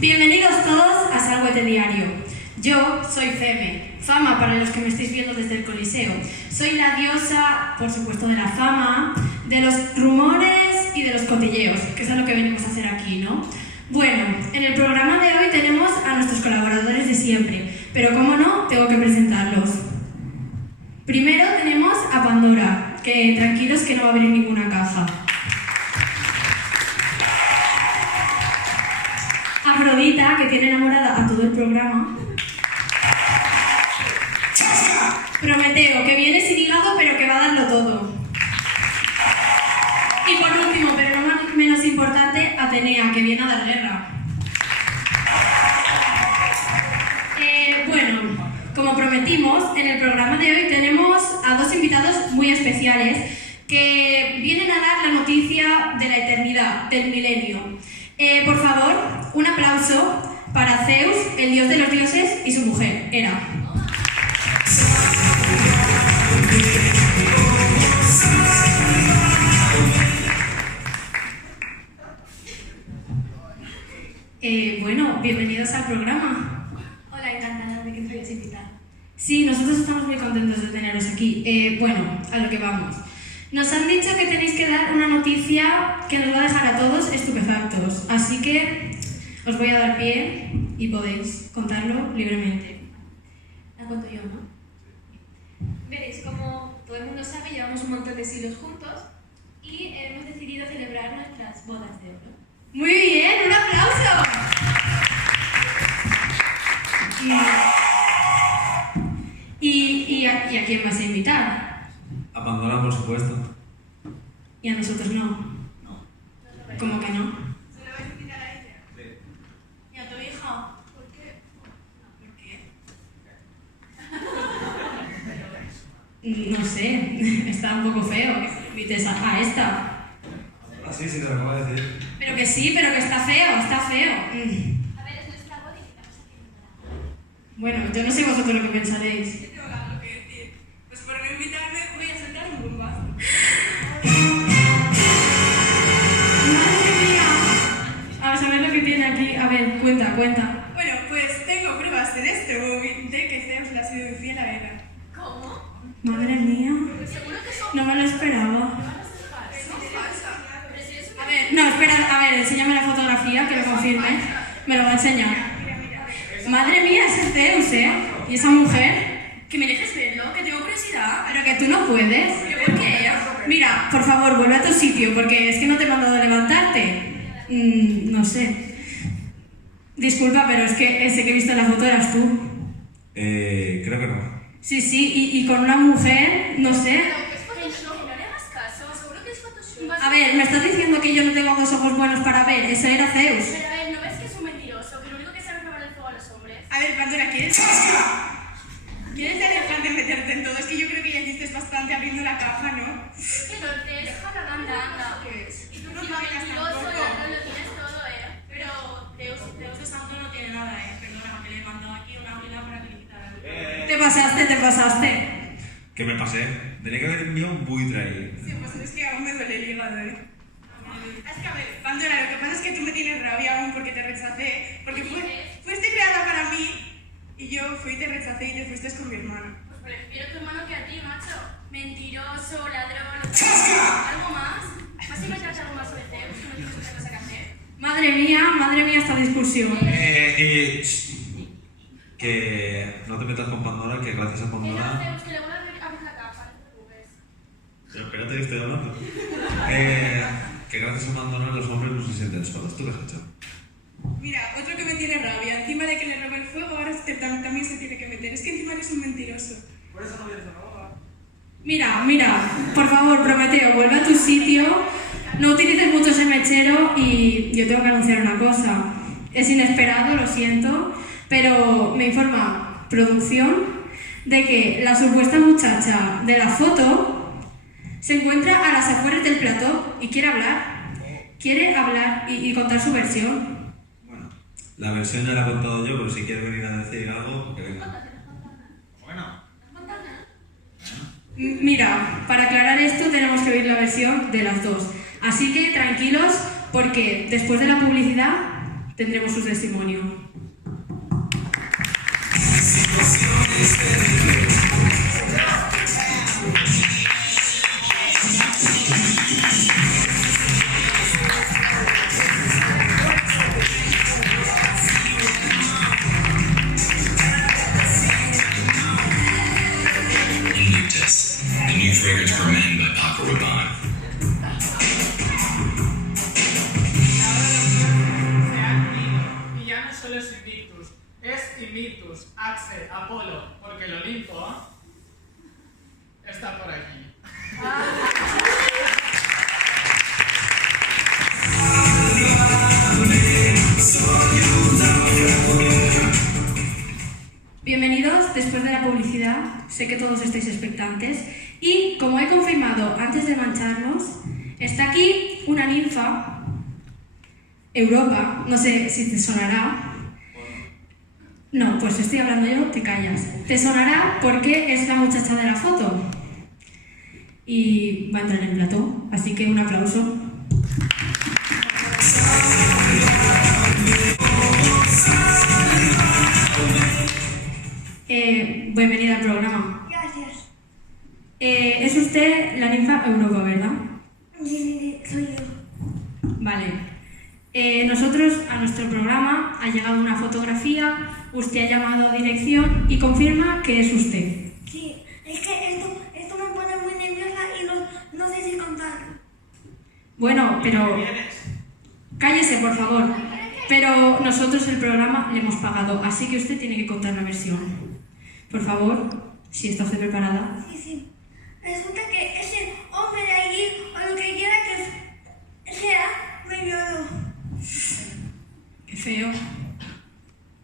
Bienvenidos todos a Sálvate Diario. Yo soy Feme, Fama para los que me estáis viendo desde el Coliseo. Soy la diosa, por supuesto, de la fama, de los rumores y de los cotilleos, que es lo que venimos a hacer aquí, ¿no? Bueno, en el programa de hoy tenemos a nuestros colaboradores de siempre, pero como no, tengo que presentarlos. Primero tenemos a Pandora, que tranquilos que no va a abrir ninguna caja. Afrodita, que tiene enamorada a todo el programa. Prometeo, que viene sin hígado pero que va a darlo todo. Y por último, pero no menos importante, Atenea, que viene a dar guerra. Bueno, como prometimos, en el programa de hoy tenemos a dos invitados muy especiales que vienen a dar la noticia de la eternidad, del milenio. Por favor, un aplauso para Zeus, el dios de los dioses, y su mujer, Hera. Bueno, bienvenidos al programa. Hola, encantada de que me hayas invitado. Sí, nosotros estamos muy contentos de teneros aquí. Bueno, a lo que vamos. Nos han dicho que tenéis que dar una noticia que nos va a dejar a todos estupefactos, así que os voy a dar pie y podéis contarlo libremente. La cuento yo, ¿no? Veréis, como todo el mundo sabe, llevamos un montón de siglos juntos y hemos decidido celebrar nuestras bodas de oro. ¡Muy bien! ¡Un aplauso! ¿Y a quién vas a invitar? A Pandora, por supuesto. ¿Y a nosotros no? No. ¿Cómo que no? ¿Se lo vais a invitar a ella? Sí. ¿Y a tu hija? ¿Por qué? ¿Por qué? No sé, está un poco feo que invites a esta. Ah, sí, te lo acabo de decir. Pero que sí, pero que está feo, está feo. A ver, es nuestra boda y invitamos a quien invitará. Bueno, yo no sé vosotros lo que pensaréis. Yo tengo algo que decir. Pues por no invitarme voy a soltar un bombazo. ¡Madre mía! A ver lo que tiene aquí. A ver, cuenta. Bueno, pues tengo pruebas en este móvil de que Zeus le ha sido infiel a Hera. ¿Cómo? Madre mía. Pues seguro que son... No me lo esperaba. Son falsas. Pero si es A ver, no, espera, a ver, enséñame la fotografía, que lo confirme. Me lo va a enseñar. Madre mía, ese Zeus, ¿eh? ¿Y esa mujer? Que me dejes verlo, que tengo curiosidad. Pero que tú no puedes. ¿Por qué? Mira, por favor, vuelve a tu sitio, porque es que no te he mandado a levantarte. No sé. Disculpa, pero es que ese que he visto en la foto eras tú. Creo que no. Sí, y con una mujer, no sé. Pero que es Photoshop, no le hagas caso. Seguro que es Photoshop. A ver, ¿me estás diciendo que yo no tengo dos ojos buenos para ver? Ese era Zeus. Pero a ver, ¿no ves que es un mentiroso? Que lo único que sabe es robar el fuego a los hombres. A ver, Pandora, ¿quieres dejar de meterte en todo? Es que yo creo que ya hiciste bastante abriendo la caja, ¿no? Entonces, anda. Y tú encima mentiroso, ladrón, lo tienes todo, Pero Zeus de santo no tiene nada, Perdona, que le he mandado aquí una vela para que le quitara el... Te pasaste. Que me pasé. Tenía que haber enviado un buitre ahí. Sí, pues es que aún me duele el hígado, Es que, a ver, Pandora, lo que pasa es que tú me tienes rabia aún porque te rechacé. Porque fuiste creada para mí y yo fui y te rechacé y te fuiste con mi hermano. Pues prefiero a tu hermano que a ti, macho. Mentiroso, ladrón... ¿Algo más? ¿Vas a inventarte algo más sobre Zeus? ¿Que no tienes otra cosa que hacer? Madre mía esta discusión. Que no te metas con Pandora, que gracias a Que no, Pandora... Zeus, que le voy a abrir la caja, no te preocupes. Pero espérate que estoy hablando. Que gracias a Pandora los hombres no se sienten solos. ¿Tú qué has hecho? Mira, otro que me tiene rabia, encima de que le roba el fuego, ahora también se tiene que meter. Es que encima eres un mentiroso. Por eso no vienes a robar. Mira, por favor, Prometeo, vuelve a tu sitio. No utilices mucho ese mechero y yo tengo que anunciar una cosa. Es inesperado, lo siento, pero me informa producción de que la supuesta muchacha de la foto se encuentra a las afueras del plató y quiere hablar y contar su versión. Bueno, la versión ya la he contado yo, pero si quieres venir a decir algo, que venga. Bueno, Mira, para aclarar esto tenemos que oír la versión de las dos. Así que tranquilos, porque después de la publicidad tendremos su testimonio. Invictus, the new fragrance for men by Paco Rabanne. Y ya no solo es Invictus, es Invictus, Axel, Apolo, porque el Olimpo está por aquí. Bienvenidos después de la publicidad, sé que todos estáis expectantes y como he confirmado antes de mancharnos, está aquí una ninfa, Europa, no sé si te sonará. No, pues estoy hablando yo, te callas. Te sonará porque es la muchacha de la foto y va a entrar en plató, así que un aplauso. Bienvenida al programa. Gracias. Es usted la ninfa Europa, ¿verdad? Sí, soy yo. Vale. Nosotros, a nuestro programa, ha llegado una fotografía, usted ha llamado a dirección y confirma que es usted. Sí, es que esto me pone muy nerviosa y no sé si contarlo. Bueno, pero... Cállese, por favor. Pero nosotros el programa le hemos pagado, así que usted tiene que contar la versión. Por favor, si está usted preparada. Sí. Resulta que ese hombre de allí, o lo que quiera que sea, me violó. Qué feo.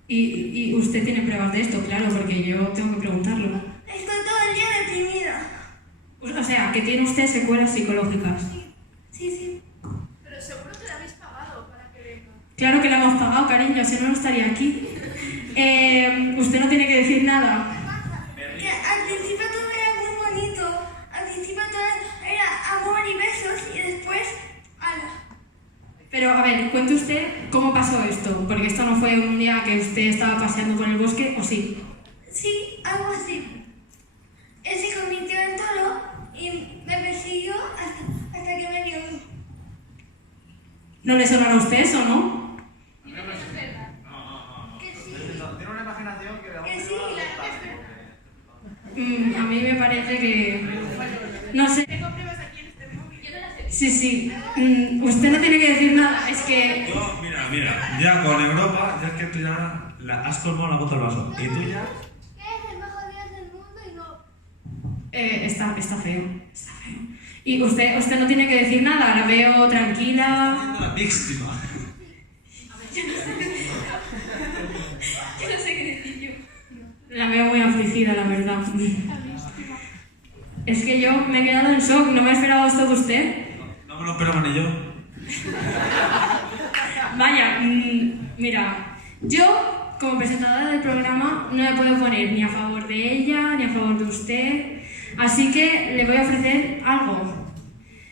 Y usted tiene pruebas de esto, claro, porque yo tengo que preguntarlo. Estoy todo el día deprimida. O sea, que tiene usted secuelas psicológicas. Sí. Pero seguro que la habéis pagado para que venga. Claro que la hemos pagado, cariño, si no, no estaría aquí. Usted no tiene que decir nada. Que al principio todo era muy bonito. Al principio todo era amor y besos y después, ala. Pero, a ver, cuente usted cómo pasó esto, porque esto no fue un día que usted estaba paseando por el bosque, ¿o sí? Sí, algo así. Él se convirtió en toro y me persiguió hasta que me violó. ¿No le sonará a usted eso, no? Que sí, Tiene una imaginación que... que sí. A mí me parece que... No sé. Tengo pruebas aquí en este móvil. Yo no la sé. Sí. Usted no tiene que decir nada, es que... Yo, mira, ya con Europa, ya es que tú ya has colmado la gota del vaso. Y tú ya... ¿Qué es el mejor día del mundo y no? Está feo. Y usted no tiene que decir nada, la veo tranquila. La víctima. Yo no sé qué decir yo. La veo muy afligida, la verdad. Es que yo me he quedado en shock, no me esperaba esto de usted. No me lo esperaba ni yo. Vaya, mira, yo como presentadora del programa no me puedo poner ni a favor de ella ni a favor de usted, así que le voy a ofrecer algo.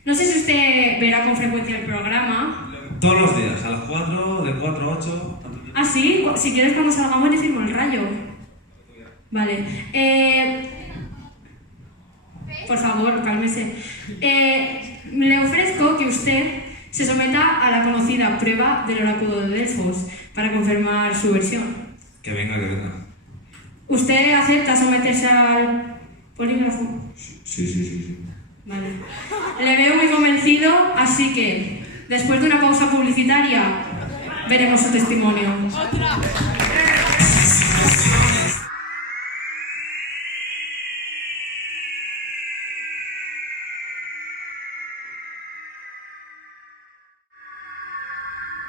No sé si usted verá con frecuencia el programa. Todos los días, a las 4, de 4 a 8. Ah, sí, si quieres cuando salgamos le firmo el rayo. Vale. Por favor, cálmese. Le ofrezco que usted se someta a la conocida prueba del oráculo de Delfos para confirmar su versión. Que venga. ¿Usted acepta someterse al polígrafo? Sí. Vale. Le veo muy convencido, así que después de una pausa publicitaria veremos su testimonio.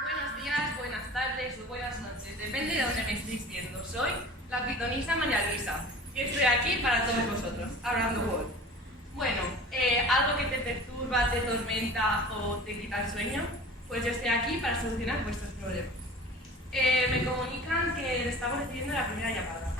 Buenos días, buenas tardes o buenas noches, depende de dónde me estéis viendo. Soy la pitonisa María Luisa y estoy aquí para todos vosotros, hablando World. Bueno, algo que te perturba, te tormenta o te quita el sueño, pues yo estoy aquí para solucionar vuestros problemas. Me comunican que estamos recibiendo la primera llamada.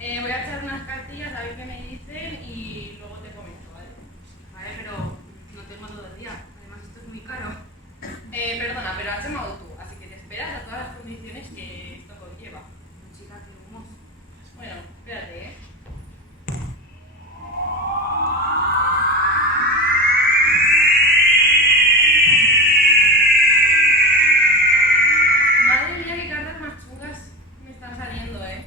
Voy a echar unas cartillas a ver qué me dicen y luego te comento, ¿vale? Vale, pero no tengo todo el día. Además, esto es muy caro. Perdona, pero has llamado tú, así que te esperas a todas las condiciones que esto conlleva. Chica, que humos. Bueno, espérate, ¿eh? Madre mía, qué cartas más chungas me están saliendo, ¿eh?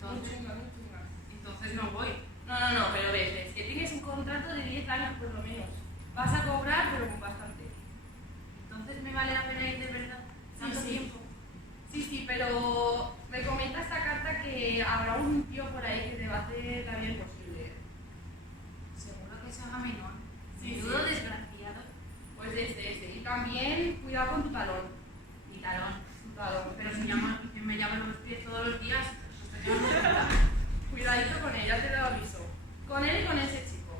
Muy chungas, muy chungas. Entonces no voy. No, pero ves, que tienes un contrato de 10 años por lo menos. Vas a cobrar, pero con bastante. Entonces me vale la pena ir de verdad. ¿Tanto Sí. tiempo? Sí, pero me comenta esta carta que habrá un tío por ahí que te va a hacer la vida imposible. Seguro que se haga menor. Sí, Menudo sí. desgraciado. Pues ese. Y también cuidado con tu talón. Mi talón. Tu talón. Pero si me llaman los pies todos los días, pues te llaman los Cuidadito con él, ya te lo aviso. Con él y con ese chico.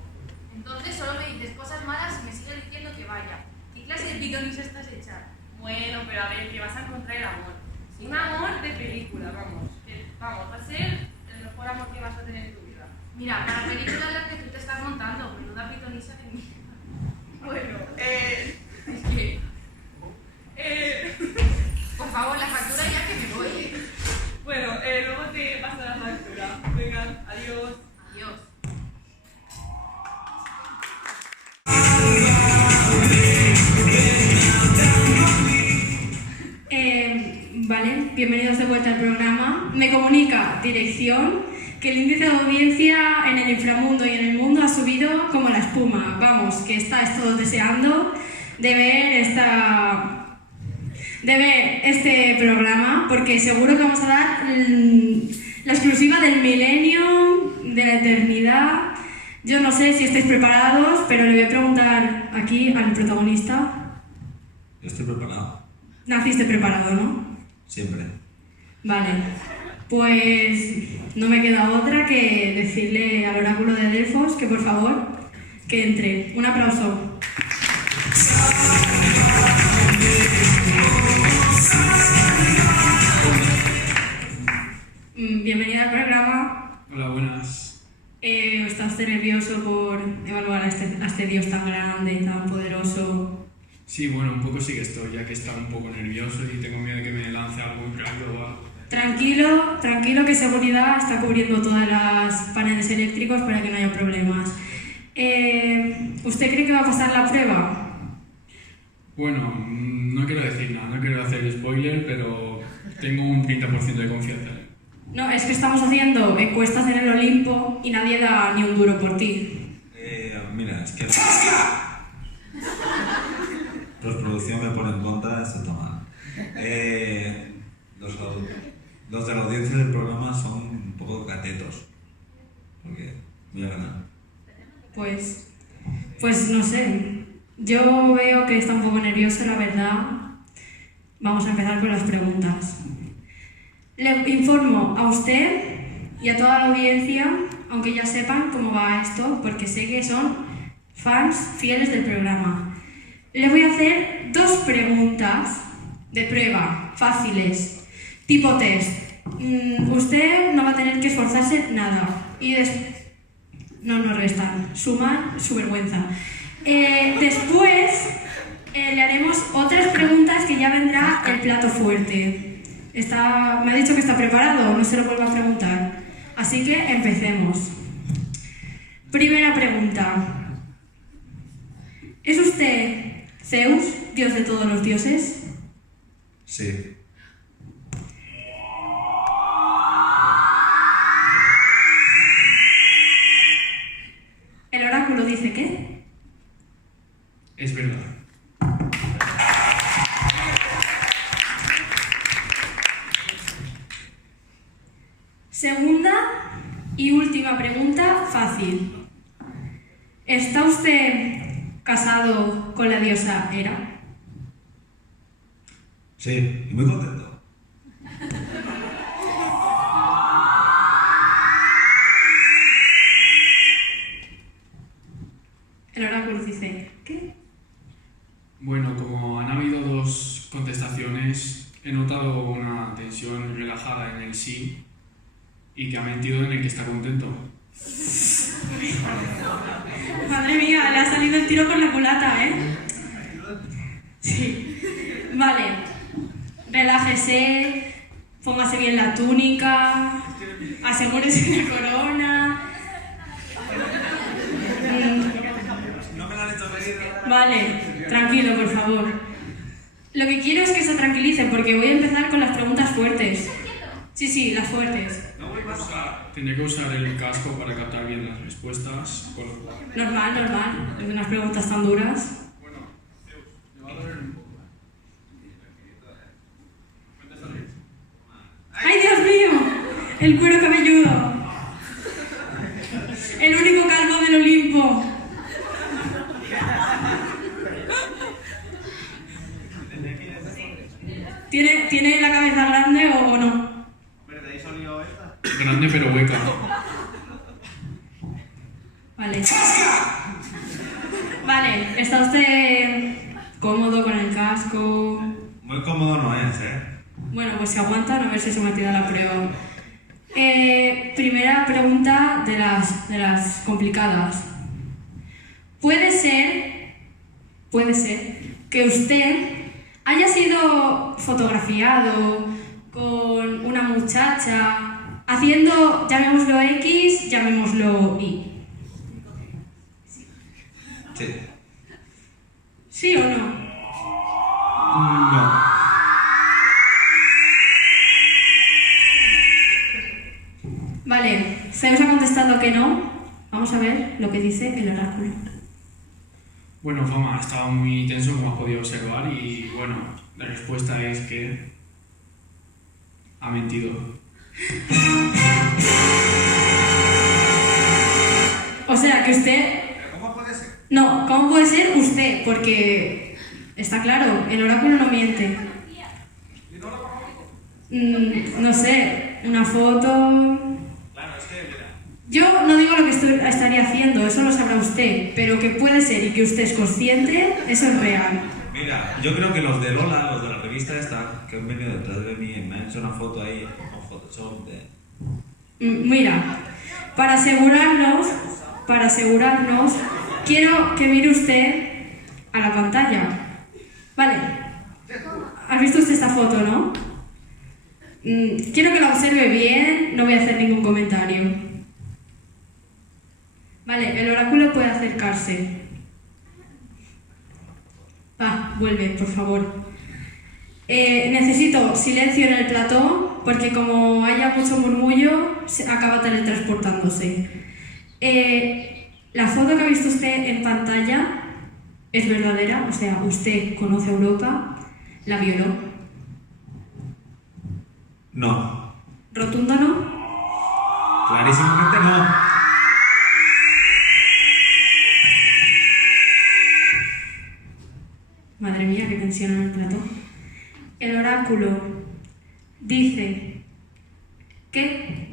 Entonces solo me dices cosas malas y me sigues diciendo que vaya. ¿Qué clase de pitonisa estás hecha? Bueno, pero a ver, que vas a encontrar el amor. Un amor de película, vamos. Que, vamos, va a ser el mejor amor que vas a tener en tu vida. Mira, para películas las que tú te estás montando, menuda pitonisa que mira. Bueno, Es que, por favor, la factura ya que me voy. bueno, luego te paso la factura. Venga, adiós. Adiós. Vale, bienvenidos de vuelta al programa. Me comunica dirección que el índice de audiencia en el inframundo y en el mundo ha subido como la espuma. Vamos, que estáis todos deseando de ver este programa, porque seguro que vamos a dar la exclusiva del milenio, de la eternidad. Yo no sé si estáis preparados, pero le voy a preguntar aquí al protagonista. Yo estoy preparado. Naciste preparado, ¿no? Siempre. Vale, pues no me queda otra que decirle al oráculo de Delfos que por favor que entre. Un aplauso. Bienvenida al programa. Hola, buenas. ¿Está usted nervioso por evaluar a este dios tan grande y tan poderoso? Sí, bueno, un poco sí que estoy, ya que estaba un poco nervioso y tengo miedo de que me lance algún cambio o algo. Tranquilo que seguridad está cubriendo todas las paneles eléctricos para que no haya problemas. ¿Usted cree que va a pasar la prueba? Bueno, no quiero decir nada, no quiero hacer spoiler, pero tengo un 30% de confianza. No, es que estamos haciendo encuestas en el Olimpo y nadie da ni un duro por ti. Mira, es que... Postproducción me pone en contra, esto está mal. Los de la audiencia del programa son un poco catetos. Porque voy a ganar. Pues no sé. Yo veo que está un poco nervioso, la verdad. Vamos a empezar con las preguntas. Le informo a usted y a toda la audiencia, aunque ya sepan cómo va esto, porque sé que son fans fieles del programa. Le voy a hacer 2 preguntas de prueba, fáciles, tipo test. Usted no va a tener que esforzarse nada. Y no restan, suman su vergüenza. Después le haremos otras preguntas que ya vendrá el plato fuerte. Me ha dicho que está preparado, no se lo vuelva a preguntar. Así que empecemos. Primera pregunta. ¿Es usted Zeus, dios de todos los dioses? Sí. El oráculo dice que... Es verdad. Segunda y última pregunta, fácil. ¿Está usted casado con la diosa Hera? Sí, y muy contento. El oráculo dice ¿qué? Bueno, como han habido 2 contestaciones, he notado una tensión relajada en el sí y que a mentido en el que está contento. Madre mía, le ha salido el tiro por la culata, ¿eh? Sí. Vale. Relájese, póngase bien la túnica, asegúrese la corona. No me la han hecho venir. Vale, tranquilo, por favor. Lo que quiero es que se tranquilicen porque voy a empezar con las preguntas fuertes. Sí, las fuertes. Tendré que usar el casco para captar bien las respuestas. Con lo cual... Normal. De unas preguntas tan duras. Bueno, me va a doler un poco. ¡Ay, Dios mío! El cuero cabelludo. El único calvo del Olimpo. ¿Tiene la cabeza grande o no? Grande pero hueca. Vale. Vale, ¿está usted cómodo con el casco? Muy cómodo no es, ¿eh? Bueno, pues se aguantan a ver si sometido a la prueba. Primera pregunta de las complicadas. Puede ser que usted haya sido fotografiado con una muchacha haciendo, llamémoslo X, llamémoslo Y. Sí. ¿Sí o no? No. Vale, Zeus ha contestado que no. Vamos a ver lo que dice el oráculo. Bueno, Fama, estaba muy tenso como has podido observar y bueno, la respuesta es que ha mentido. O sea, que usted... ¿Cómo puede ser? No, ¿cómo puede ser usted? Porque está claro, el oráculo no miente. No sé, una foto... Claro, es que mira. Yo no digo lo que estaría haciendo, eso lo sabrá usted, pero que puede ser y que usted es consciente, eso es real. Mira, yo creo que los de Lola, los de la revista esta, que han venido detrás de mí, me han hecho una foto ahí con Photoshop de... Mira, para asegurarnos, quiero que mire usted a la pantalla. Vale, ¿ha visto usted esta foto, no? Quiero que la observe bien, no voy a hacer ningún comentario. Vale, el oráculo puede acercarse. Va, vuelve, por favor. Necesito silencio en el plató, porque como haya mucho murmullo, se acaba teletransportándose. La foto que ha visto usted en pantalla es verdadera, o sea, usted conoce a Europa, la violó. No. ¿Rotundo no? Clarísimamente no. Madre mía, qué tensión en el plató. El oráculo dice que...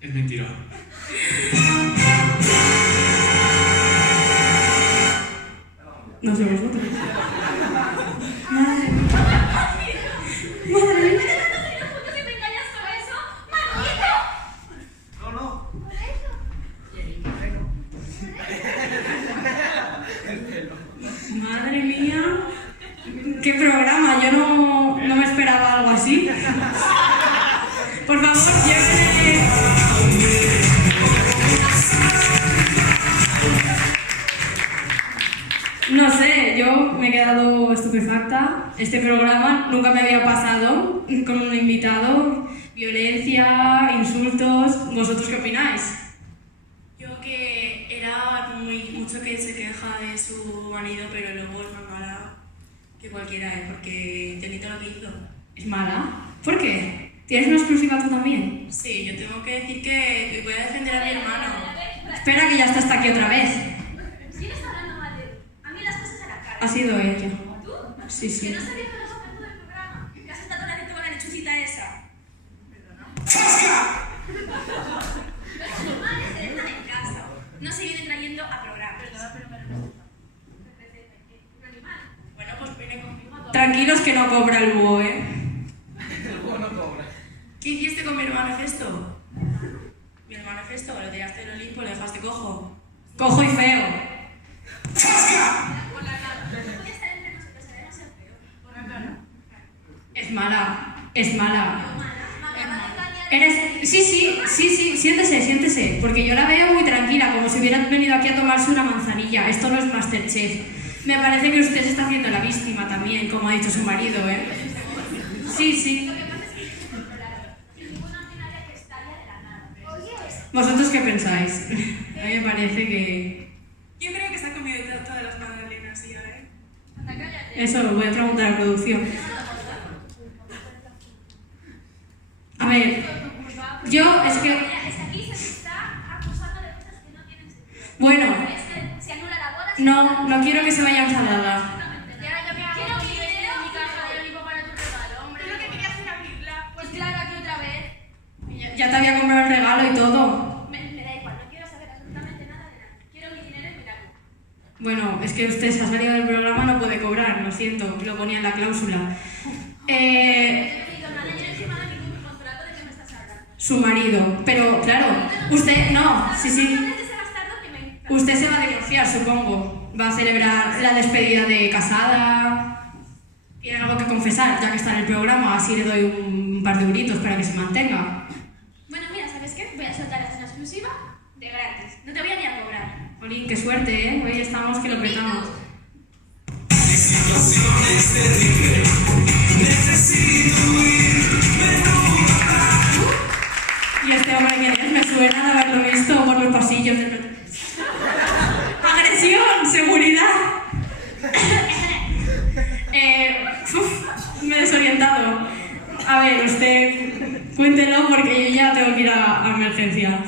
Es mentira. No sé vosotros. Madre mía. Madre mía. Madre mía. ¿Qué programa? Yo no me esperaba algo así. Por favor, llévenme... No sé, yo me he quedado estupefacta. Este programa nunca me había pasado con un invitado. Violencia, insultos... ¿Vosotros qué opináis? Yo que era mucho que se queja de su marido, pero luego es más mala que cualquiera, porque Janita lo que hizo. ¿Es mala? ¿Por qué? ¿Tienes una exclusiva tú también? Sí, yo tengo que decir que voy a defender a mi hermano. Espera que ya está hasta aquí otra vez. ¿Quién está hablando mal de él? A mí las cosas a la cara. Ha sido ella. ¿Tú? Sí, sí. Que no sabías de los aspectos del programa. Que has estado haciendo con la lechucita esa. Perdona. Los animales se dejan en casa. No se vienen trayendo a programas. Perdona, pero me representa. ¿Un animal? Bueno, pues viene conmigo a todo. Tranquilos que no cobra el búho, ¿eh? no cobra. ¿Qué hiciste con mi hermano Hefesto? Mi hermano Hefesto, lo tiraste del Olimpo, lo dejaste cojo. Cojo y feo. Es mala, es mala. Eres... Sí, siéntese, porque yo la veo muy tranquila, como si hubiera venido aquí a tomarse una manzanilla. Esto no es Masterchef. Me parece que usted se está haciendo la víctima también, como ha dicho su marido, ¿eh? Sí. ¿Vosotros qué pensáis? A mí me parece que... Yo creo que se ha comido todas las magdalenas y ahora, ¿eh? Eso lo voy a preguntar a la producción. A ver, yo es que... aquí se está acusando de cosas que no tienen sentido. Bueno, Se anula la boda. no quiero que se vaya enfadada. Y ahora yo me hago mi vestido y mi caja de Olimpo para tu regalo, hombre. Yo lo que quería hacer abrirla. Pues claro, aquí otra vez. Ya te había comprado el regalo y todo. Me da igual, no quiero saber absolutamente nada de nada. Quiero mi dinero y mirarlo. Bueno, es que usted se ha salido del programa, no puede cobrar, lo siento, lo ponía en la cláusula. Su marido, pero claro, usted, no, sí. Usted se va a divorciar, supongo. Va a celebrar la despedida de casada. Tiene algo que confesar, ya que está en el programa, así le doy un par de euritos para que se mantenga. Bueno, mira, ¿sabes qué? Voy a soltar esta exclusiva de gratis. No te voy a ni a cobrar. Jolín, qué suerte, ¿eh? Hoy estamos que lo petamos. ¿Y este hombre quién es? Me suena de haberlo visto por los pasillos del... ¡Agresión! ¡Seguridad! Me he desorientado. A ver, usted... Cuéntelo porque yo ya tengo que ir a emergencias.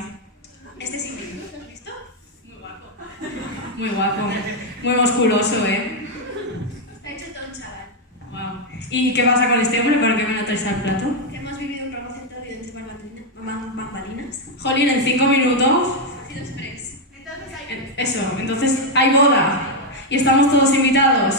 Este sí, ¿lo has visto? Muy guapo. Muy guapo. Muy musculoso, ¿eh? Está hecho todo un chaval. Wow. ¿Y qué pasa con este hombre? ¿Para qué me lo traes al plato? Que hemos vivido un robo central y entre bambalinas. Jolín, en 5 minutos... Ha sido express. Entonces hay... Eso, entonces hay boda. Y estamos todos invitados.